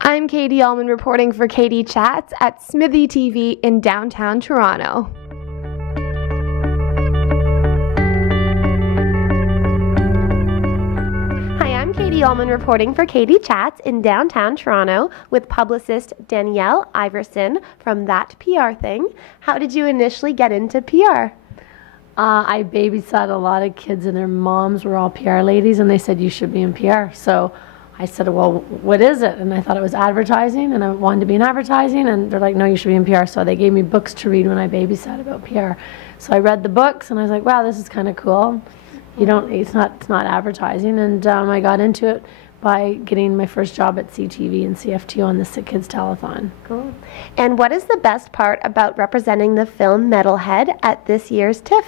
I'm Katie Uhlmann reporting for Katie Chats at Smithy TV in downtown Toronto. Hi, I'm Katie Uhlmann reporting for Katie Chats in downtown Toronto with publicist Danielle Iversen from That PR Thing. How did you initially get into PR? I babysat a lot of kids and their moms were all PR ladies, and they said you should be in PR. So I said, well, what is it? And I thought it was advertising, and I wanted to be in advertising, and they're like, no, you should be in PR. So they gave me books to read when I babysat about PR. So I read the books, and I was like, wow, this is kind of cool. It's not advertising, and I got into it by getting my first job at CTV and CFT on the Sick Kids Telethon. Cool. And what is the best part about representing the film Metalhead at this year's TIFF?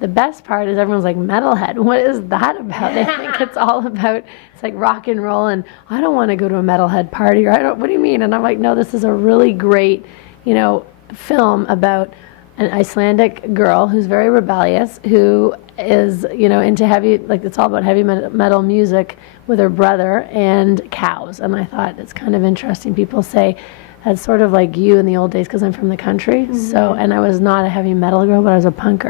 The best part is everyone's like, Metalhead, what is that about? They think it's all about, it's like rock and roll, and I don't want to go to a Metalhead party, or what do you mean? And I'm like, no, this is a really great, film about an Icelandic girl who's very rebellious, who is, into heavy, it's all about heavy metal music with her brother and cows. And I thought it's kind of interesting. People say, that's sort of like you in the old days, because I'm from the country. Mm-hmm. So, and I was not a heavy metal girl, but I was a punk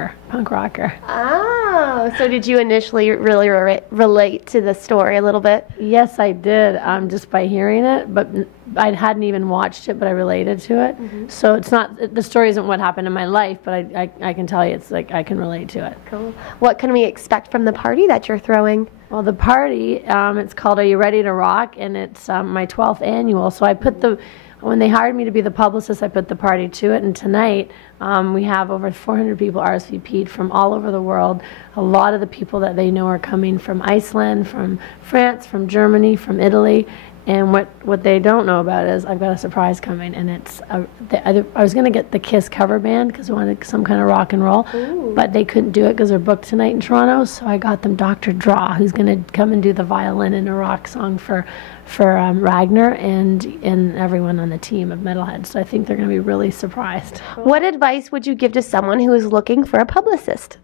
rocker. Oh, so did you initially really relate to the story a little bit? Yes, I did, just by hearing it, but I hadn't even watched it, but I related to it. Mm-hmm. So it's not, the story isn't what happened in my life, but I can tell you, it's like I can relate to it. Cool. What can we expect from the party that you're throwing? Well, the party, it's called Are You Ready to Rock? And it's my 12th annual. So I put when they hired me to be the publicist, I put the party to it. And tonight, we have over 400 people RSVP'd from all over the world. A lot of the people that they know are coming from Iceland, from France, from Germany, from Italy. And what they don't know about is I've got a surprise coming, and it's I was going to get the Kiss cover band because I wanted some kind of rock and roll. Ooh. But they couldn't do it because they're booked tonight in Toronto. So I got them Dr. Draw, who's going to come and do the violin in a rock song for Ragnar and everyone on the team of Metalhead. So I think they're going to be really surprised. What advice would you give to someone who is looking for a publicist?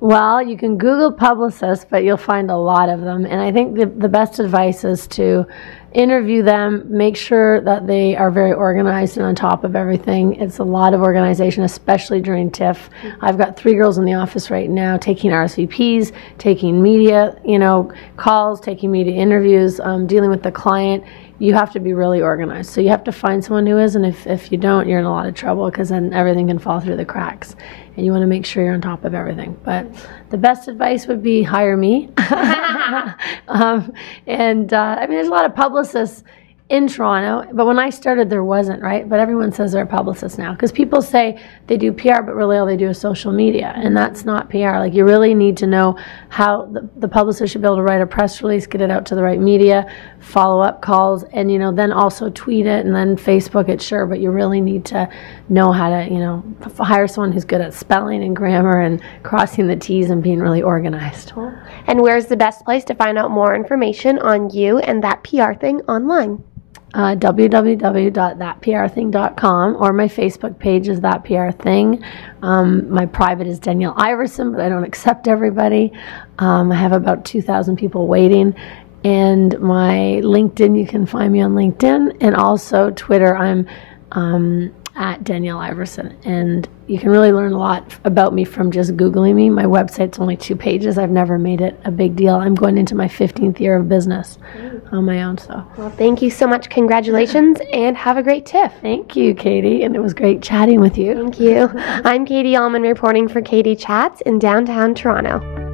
Well, you can Google publicists, but you'll find a lot of them. And I think the best advice is to interview them, make sure that they are very organized and on top of everything. It's a lot of organization, especially during TIFF. I've got 3 girls in the office right now taking RSVPs, taking media, calls, taking media interviews, dealing with the client. You have to be really organized. So you have to find someone who is, and if you don't, you're in a lot of trouble, because then everything can fall through the cracks. And you want to make sure you're on top of everything. But the best advice would be hire me. There's a lot of publicists in Toronto, but when I started there wasn't, right? But everyone says they're a publicist now, because people say they do PR, but really all they do is social media, and that's not PR. Like, you really need to know how the publicist should be able to write a press release, get it out to the right media, follow up calls, and then also tweet it and then Facebook it, sure, but you really need to know how to hire someone who's good at spelling and grammar and crossing the T's and being really organized. And where's the best place to find out more information on you and That PR Thing online? www.thatprthing.com, or my Facebook page is That PR Thing. My private is Danielle Iversen, but I don't accept everybody. I have about 2,000 people waiting. And my LinkedIn, you can find me on LinkedIn, and also Twitter, I'm at Danielle Iversen. And you can really learn a lot about me from just Googling me. My website's only 2 pages. I've never made it a big deal. I'm going into my 15th year of business on my own. So, well, thank you so much. Congratulations, and have a great TIFF. Thank you, Katie, and it was great chatting with you. Thank you. I'm Katie Uhlmann reporting for Katie Chats in downtown Toronto.